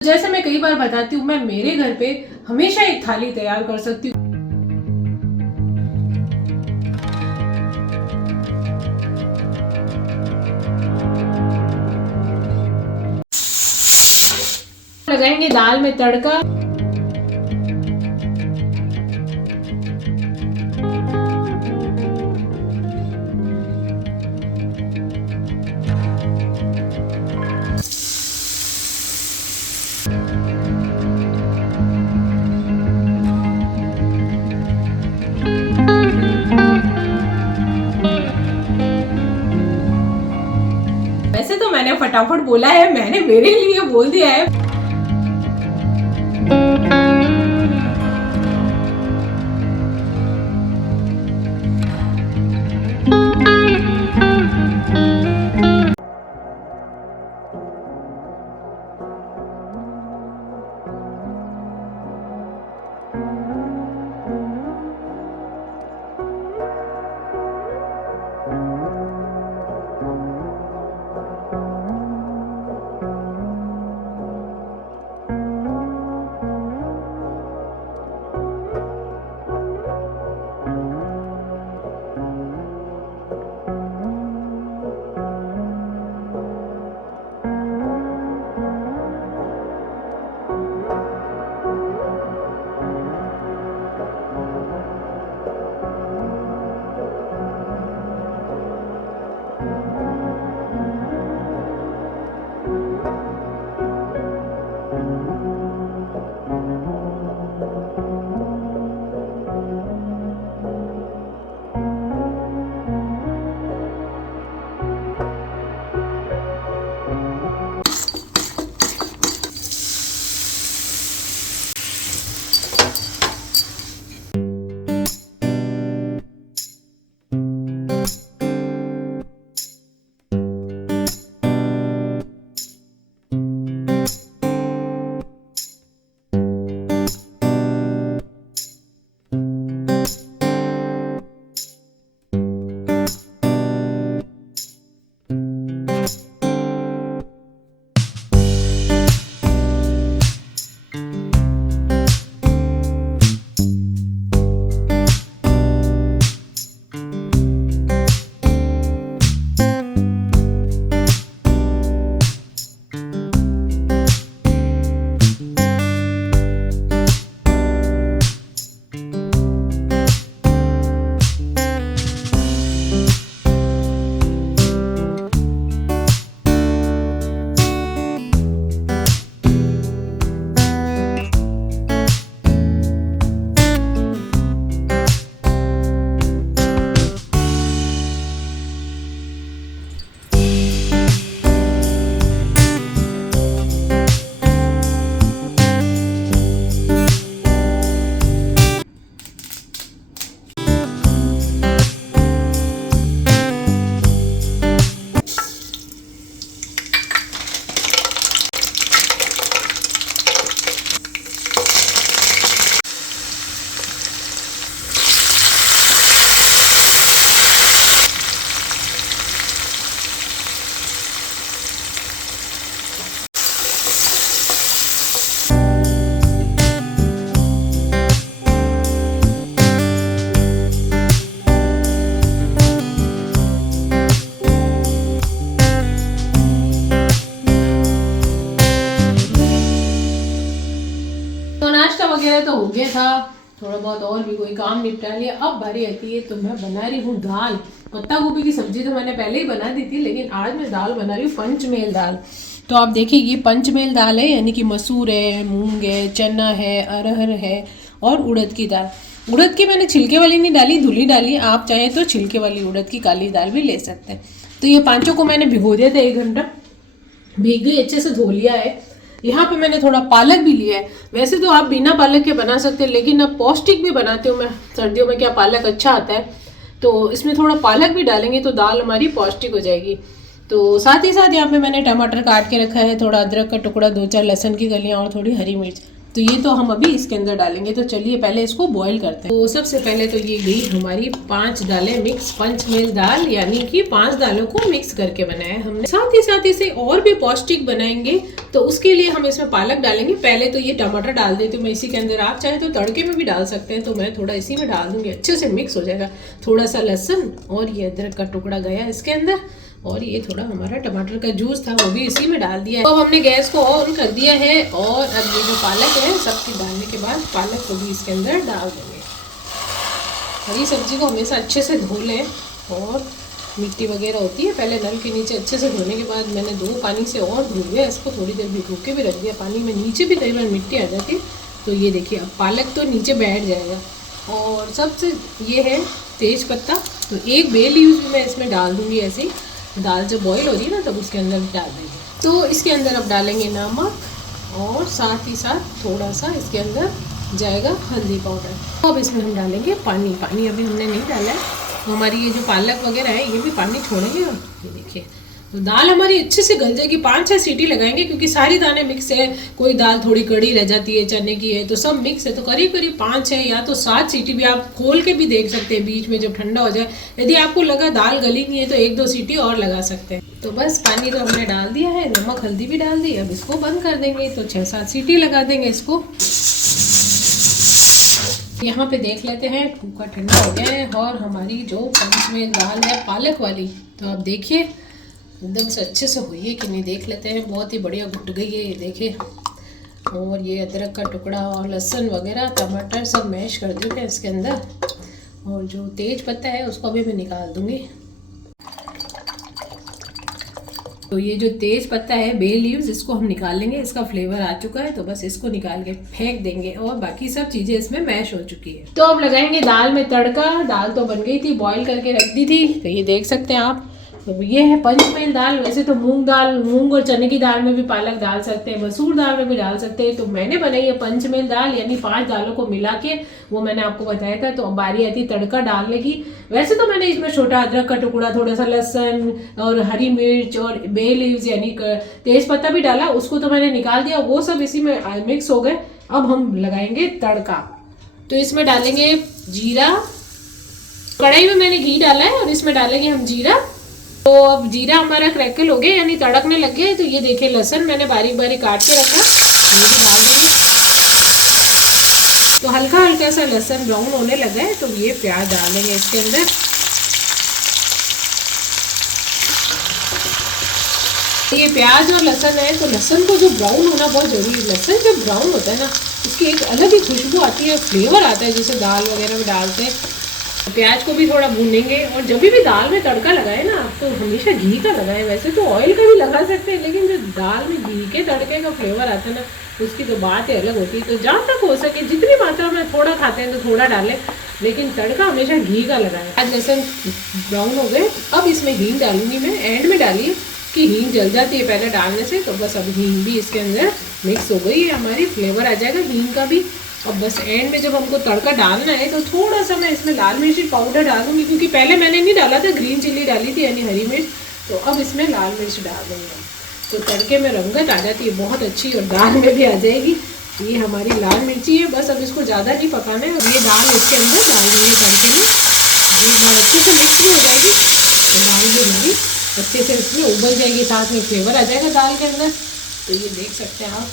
जैसे मैं कई बार बताती हूँ, मैं मेरे घर पे हमेशा एक थाली तैयार कर सकती हूँ। लगाएंगे दाल में तड़का। वैसे तो मैंने फटाफट बोला है, मैंने मेरे लिए बोल दिया है। वगैरह तो हो गया था, थोड़ा बहुत और भी कोई काम निपटा लिया। अब बारी आती है तो मैं बना रही हूँ दाल। पत्ता गोभी की सब्जी तो मैंने पहले ही बना दी थी, लेकिन आज मैं दाल बना रही हूँ पंचमेल दाल। तो आप देखिए, ये पंचमेल दाल है, यानी कि मसूर है, मूंग है, चना है, अरहर है और उड़द की दाल। उड़द की मैंने छिलके वाली नहीं डाली, धुली डाली। आप चाहें तो छिलके वाली उड़द की काली दाल भी ले सकते हैं। तो ये पांचों को मैंने भिगो दिया था 1 घंटा, भीग गई, अच्छे से धो लिया है। यहाँ पे मैंने थोड़ा पालक भी लिया है। वैसे तो आप बिना पालक के बना सकते हैं, लेकिन अब पौष्टिक भी बनाती हूँ मैं। सर्दियों में क्या पालक अच्छा आता है, तो इसमें थोड़ा पालक भी डालेंगे तो दाल हमारी पौष्टिक हो जाएगी। तो साथ ही साथ यहाँ पे मैंने टमाटर काट के रखा है, थोड़ा अदरक का टुकड़ा, 2-4 लहसुन की कलियाँ और थोड़ी हरी मिर्च। तो ये तो हम अभी इसके अंदर डालेंगे। तो चलिए पहले इसको बॉईल करते हैं। तो सबसे पहले तो ये गई हमारी 5 दालें मिक्स, पंचमेल दाल, यानी कि 5 दालों को मिक्स करके बनाया हमने। साथ ही इसे और भी पौष्टिक बनाएंगे, तो उसके लिए हम इसमें पालक डालेंगे। पहले तो ये टमाटर डाल देती हूँ मैं इसी के अंदर, आप चाहे तो तड़के में भी डाल सकते हैं, तो मैं थोड़ा इसी में डाल दूंगी, अच्छे से मिक्स हो जाएगा। थोड़ा सा लहसुन और ये अदरक का टुकड़ा गया इसके अंदर, और ये थोड़ा हमारा टमाटर का जूस था वो भी इसी में डाल दिया है। तो अब हमने गैस को ऑन कर दिया है, और अब ये जो पालक है सबकी डालने के बाद पालक को भी इसके अंदर डाल देंगे। हरी सब्जी को हमेशा अच्छे से धो लें, और मिट्टी वगैरह होती है, पहले नल के नीचे अच्छे से धोने के बाद मैंने 2 पानी से और धो लिया इसको, थोड़ी देर भिगो के भी रख दिया पानी में, नीचे भी कई बार मिट्टी आ जाती है। तो ये देखिए अब पालक तो नीचे बैठ जाएगा। और सबसे ये है तेज पत्ता, तो 1 बे लीव्स भी मैं इसमें डाल दूँगी। ऐसे ही दाल जब बॉईल हो रही है ना तब उसके अंदर डाल देंगे। तो इसके अंदर अब डालेंगे नमक, और साथ ही साथ थोड़ा सा इसके अंदर जाएगा हल्दी पाउडर। तो अब इसमें हम डालेंगे पानी। पानी अभी हमने नहीं डाला है, तो हमारी ये जो पालक वगैरह है ये भी पानी छोड़ेंगे। ये देखिए तो दाल हमारी अच्छे से गल जाएगी। 5-6 सीटी लगाएंगे, क्योंकि सारी दालें मिक्स है, कोई दाल थोड़ी कड़ी रह जाती है, चने की है, तो सब मिक्स है। तो करीब 5-6 या तो 7 सीटी भी आप खोल के भी देख सकते हैं बीच में जब ठंडा हो जाए। यदि आपको लगा दाल गली नहीं है तो 1-2 सीटी और लगा सकते हैं। तो बस पानी तो हमने डाल दिया है, नमक हल्दी भी डाल दी। अब इसको बंद कर देंगे, तो 6-7 सीटी लगा देंगे इसको। यहाँ पे देख लेते हैं, कुकर ठंडा हो गया है, और हमारी जो पंचमेल दाल है पालक वाली, तो आप देखिए एकदम से अच्छे से हुई है कि नहीं, देख लेते हैं। बहुत ही बढ़िया घुट गई है ये देखिए। और ये अदरक का टुकड़ा और लहसुन वगैरह टमाटर सब मैश कर दूँगा इसके अंदर, और जो तेज पत्ता है उसको अभी मैं निकाल दूँगी। तो ये जो तेज पत्ता है बे लीव्स, इसको हम निकाल लेंगे, इसका फ्लेवर आ चुका है, तो बस इसको निकाल के फेंक देंगे, और बाकी सब चीजें इसमें मैश हो चुकी है। तो अब लगाएंगे दाल में तड़का। दाल तो बन गई थी, बॉईल करके रख दी थी, तो ये देख सकते हैं आप। तो ये है पंचमेल दाल। वैसे तो मूंग और चने की दाल में भी पालक डाल सकते हैं, मसूर दाल में भी डाल सकते हैं, तो मैंने बनाई है पंचमेल दाल, यानी 5 दालों को मिला के, वो मैंने आपको बताया था। तो अब बारी आती तड़का डालने की। वैसे तो मैंने इसमें छोटा अदरक का टुकड़ा, थोड़ा सा लहसुन और हरी मिर्च और बे लीव्स यानी तेज पत्ता भी डाला, उसको तो मैंने निकाल दिया, वो सब इसी में मिक्स हो गए। अब हम लगाएंगे तड़का। तो इसमें डालेंगे जीरा, कढ़ाई में मैंने घी डाला है, और इसमें डालेंगे हम जीरा। तो अब जीरा हमारा क्रैकल हो गया, यानी तड़कने लग गया है। तो ये देखिए लहसुन मैंने बारीक बारीक काट के रखा, ये भी डाल देंगे। तो हल्का हल्का सा लहसुन ब्राउन होने लगा है, तो ये प्याज डाल देंगे इसके अंदर। ये प्याज और लहसुन है, तो लहसुन को जो ब्राउन होना बहुत जरूरी है। लहसुन जब ब्राउन होता है ना, उसकी एक अलग ही खुशबू आती है, फ्लेवर आता है, जैसे दाल वगैरह में डालते हैं। प्याज को भी थोड़ा भूनेंगे, और जब भी दाल में तड़का लगाए ना आप, तो हमेशा घी का लगाएं। वैसे तो ऑयल का भी लगा सकते हैं, लेकिन जो दाल में घी के तड़के का फ्लेवर आता है ना, उसकी तो बात ही अलग होती है। तो जहाँ तक हो सके जितनी मात्रा में थोड़ा खाते हैं तो थोड़ा डालें, लेकिन तड़का हमेशा घी का लगाएं। आज लहसुन ब्राउन हो गए, अब इसमें हींग डालूंगी मैं। एंड में डालिए कि हींग जल जाती है पहले डालने से, तो बस अब हींग भी इसके अंदर मिक्स हो गई है हमारी, फ्लेवर आ जाएगा हींग का भी। अब बस एंड में जब हमको तड़का डालना है, तो थोड़ा सा मैं इसमें लाल मिर्ची पाउडर डालूंगी, क्योंकि पहले मैंने नहीं डाला था, ग्रीन चिल्ली डाली थी यानी हरी मिर्च। तो अब इसमें लाल मिर्च डाल देंगे, तो तड़के में रंगत आ जाती है बहुत अच्छी, और दाल में भी आ जाएगी। ये हमारी लाल मिर्ची है, बस अब इसको ज़्यादा नहीं पकाना है। ये दाल इसके अंदर डाल देंगे तड़के में, ये दाल अच्छे से मिक्स भी हो जाएगी, तो दाल भी हमारी अच्छे से इसमें उबल जाएगी, साथ में फ्लेवर आ जाएगा दाल के अंदर। तो ये देख सकते हैं आप।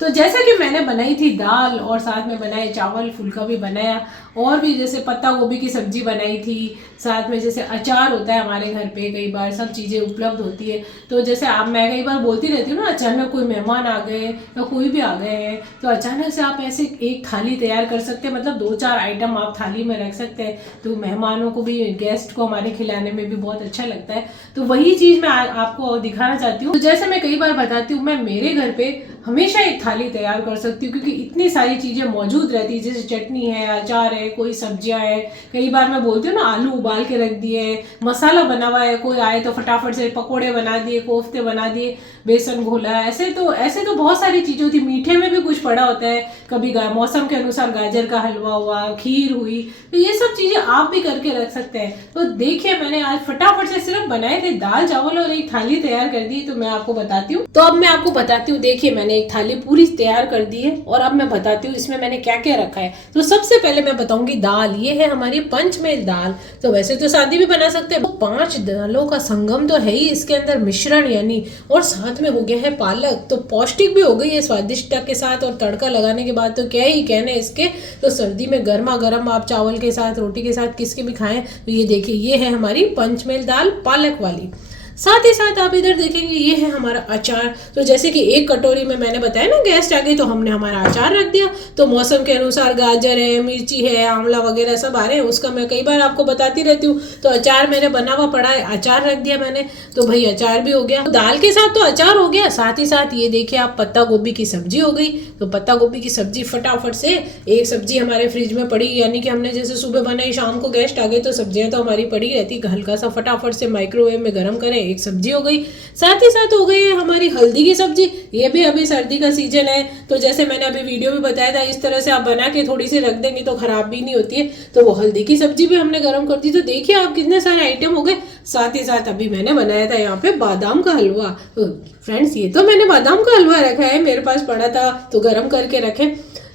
तो जैसा कि मैंने बनाई थी दाल, और साथ में बनाए चावल, फुल्का भी बनाया, और भी जैसे पत्ता गोभी की सब्जी बनाई थी, साथ में जैसे अचार होता है हमारे घर पे, कई बार सब चीज़ें उपलब्ध होती है। तो जैसे आप, मैं कई बार बोलती रहती हूँ ना, अचानक कोई मेहमान आ गए या कोई भी आ गए हैं, तो अचानक से आप ऐसे एक थाली तैयार कर सकते हैं, मतलब 2-4 आइटम आप थाली में रख सकते हैं, तो मेहमानों को भी, गेस्ट को हमारे खिलाने में भी बहुत अच्छा लगता है। तो वही चीज़ मैं आपको दिखाना चाहती हूँ। तो जैसे मैं कई बार बताती हूँ, मैं मेरे घर पे हमेशा एक थाली तैयार कर सकती हूँ, क्योंकि इतनी सारी चीज़ें मौजूद रहती है, जैसे चटनी है, अचार है, कोई सब्जियां है, कई बार मैं बोलती हूँ ना आलू उबाल के रख दिए, मसाला बना हुआ है, कोई आए तो फटाफट से पकोड़े बना दिए, कोफ्ते बना दिए, बेसन घोला, ऐसे तो बहुत सारी चीज़ें होती। मीठे में भी कुछ पड़ा होता है, कभी मौसम के अनुसार गाजर का हलवा हुआ, खीर हुई, तो ये सब चीज़ें आप भी करके रख सकते हैं। तो देखिए मैंने आज फटाफट से सिर्फ बनाए थे दाल चावल और एक थाली तैयार कर दी। तो मैं आपको बताती हूँ, तो अब मैं आपको बताती हूँ। देखिए मैंने एक थाली पूरी तैयार कर दी है और अब मैं बताती हूँ इसमें मैंने क्या क्या रखा है। तो सबसे पहले मैं बताऊंगी दाल, ये है हमारी पंचमेल दाल। तो वैसे तो सादी भी बना सकते हैं, 5 दालों का संगम तो है ही इसके अंदर, मिश्रण यानी, और साथ में हो गया है पालक, तो पौष्टिक भी हो गई है स्वादिष्टता के साथ, और तड़का लगाने के बाद तो क्या ही कहने इसके। तो सर्दी में गर्मा गर्म आप चावल के साथ, रोटी के साथ, किसके भी खाएं। तो ये देखिए ये है हमारी पंचमेल दाल पालक वाली। साथ ही साथ आप इधर देखेंगे ये है हमारा अचार। तो जैसे कि एक कटोरी में मैंने बताया ना गेस्ट आ गए, तो हमने हमारा अचार रख दिया। तो मौसम के अनुसार गाजर है, मिर्ची है, आंवला वगैरह सब आ रहे हैं, उसका मैं कई बार आपको बताती रहती हूँ। तो अचार मैंने बना हुआ पड़ा है, अचार रख दिया मैंने, तो भाई अचार भी हो गया। तो दाल के साथ तो अचार हो गया, साथ ही साथ ये देखिए आप पत्ता गोभी की सब्जी हो गई। तो पत्ता गोभी की सब्जी फटाफट से, एक सब्जी हमारे फ्रिज में पड़ी, यानी कि हमने जैसे सुबह बनाई, शाम को गेस्ट आ गए तो सब्जियां तो हमारी पड़ी रहती, हल्का सा फटाफट से माइक्रोवेव में गर्म करें, एक सब्जी हो गई। साथ ही साथ हो गई है हमारी हल्दी की सब्जी। ये भी अभी सर्दी का सीजन है, तो जैसे मैंने अभी वीडियो में बताया था, इस तरह से आप बना के थोड़ी सी रख देंगे तो खराब भी नहीं होती है। तो वो हल्दी की सब्जी भी हमने गर्म कर दी। तो देखिए आप कितने सारे आइटम हो गए। साथ ही साथ अभी मैंने बनाया था यहाँ पे बादाम का हलवा। तो फ्रेंड्स ये तो मैंने बादाम का हलवा रखा है, मेरे पास पड़ा था तो गर्म करके रखे।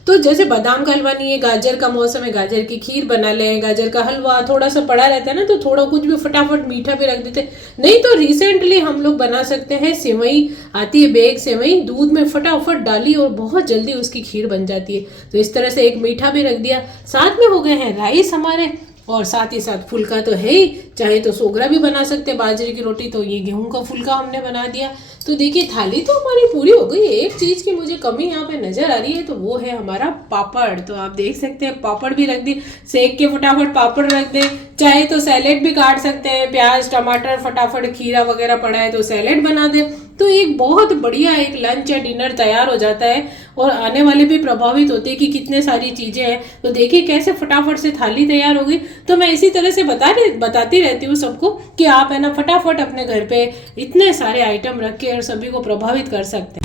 तो जैसे बादाम का हलवा नहीं है, गाजर का मौसम है, गाजर की खीर बना लें, गाजर का हलवा थोड़ा सा पड़ा रहता है ना, तो थोड़ा कुछ भी फटाफट मीठा भी रख देते। नहीं तो रिसेंटली हम लोग बना सकते हैं सेवई, आती है बेग सेवई, दूध में फटाफट डाली और बहुत जल्दी उसकी खीर बन जाती है। तो इस तरह से एक मीठा भी रख दिया। साथ में हो गए हैं राइस हमारे, और साथ ही साथ फुल्का तो है ही, चाहे तो सोगरा भी बना सकते हैं, बाजरे की रोटी, तो ये गेहूं का फुल्का हमने बना दिया। तो देखिए थाली तो हमारी पूरी हो गई। एक चीज की मुझे कमी यहाँ पे नजर आ रही है, तो वो है हमारा पापड़। तो आप देख सकते हैं पापड़ भी रख दी, सेक के फटाफट पापड़ रख दे, चाहे तो सैलेड भी काट सकते हैं, प्याज टमाटर फटाफट, खीरा वगैरह पड़ा है तो सैलेड बना दे। तो एक बहुत बढ़िया एक लंच या डिनर तैयार हो जाता है, और आने वाले भी प्रभावित होते हैं कि कितने सारी चीजें हैं। तो देखिए कैसे फटाफट से थाली तैयार हो गई। तो मैं इसी तरह से बताती रहती हूँ सबको कि आप है ना फटाफट अपने घर पे इतने सारे आइटम रख के और सभी को प्रभावित कर सकते हैं।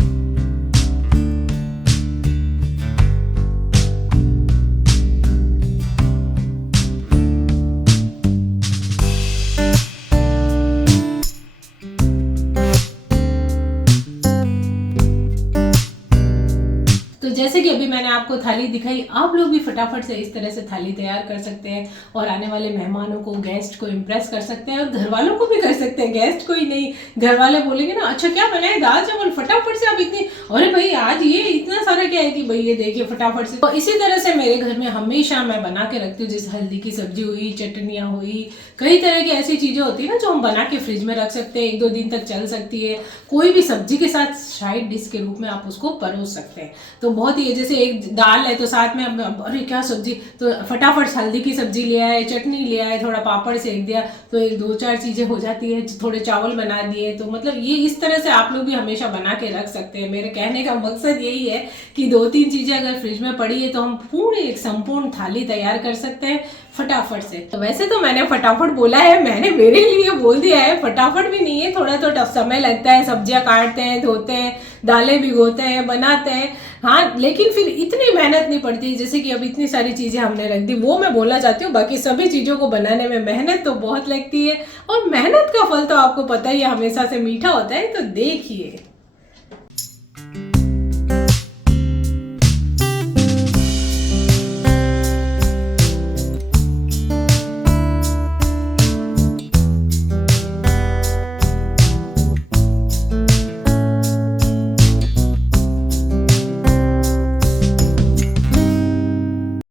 जैसे कि अभी मैंने आपको थाली दिखाई, आप लोग भी फटाफट से इस तरह से थाली तैयार कर सकते हैं और आने वाले मेहमानों को, गेस्ट को इम्प्रेस कर सकते हैं, और घर वालों को भी कर सकते हैं। गेस्ट को ही नहीं, घर वाले बोलेंगे ना अच्छा क्या बनाए, दाल चावल, फटाफट से आप इतनी, अरे भाई आज ये इतना सारा क्या है कि भाई ये देखिए फटाफट से। तो इसी तरह से मेरे घर में हमेशा मैं बना के रखती हूँ, जैसे हल्दी की सब्जी हुई, चटनियाँ हुई, कई तरह की ऐसी चीजें होती है ना जो हम बना के फ्रिज में रख सकते हैं, 1-2 दिन तक चल सकती है। कोई भी सब्जी के साथ साइड डिश के रूप में आप उसको परोस सकते हैं। तो बहुत ही, जैसे एक दाल है तो साथ में अरे क्या सब्जी, तो फटाफट हल्दी की सब्जी ले आए, चटनी ले आए, थोड़ा पापड़ सेक दिया, तो 1-2-4 चीजें हो जाती है, थोड़े चावल बना दिए। तो मतलब ये इस तरह से आप लोग भी हमेशा बना के रख सकते हैं। मेरे कहने का मकसद यही है कि 2-3 चीजें अगर फ्रिज में पड़ी है तो हम पूरी एक संपूर्ण थाली तैयार कर सकते हैं फटाफट से। तो वैसे तो मैंने फटाफट बोला है, मैंने मेरे लिए बोल दिया है, फटाफट भी नहीं है, थोड़ा तो टफ समय लगता है, सब्जियां काटते हैं, धोते हैं, दालें भिगोते हैं, बनाते हैं, हाँ, लेकिन फिर इतनी मेहनत नहीं पड़ती। जैसे कि अब इतनी सारी चीजें हमने रख दी, वो मैं बोलना चाहती हूँ। बाकी सभी चीजों को बनाने में मेहनत तो बहुत लगती है, और मेहनत का फल तो आपको पता ही है हमेशा से मीठा होता है। तो देखिए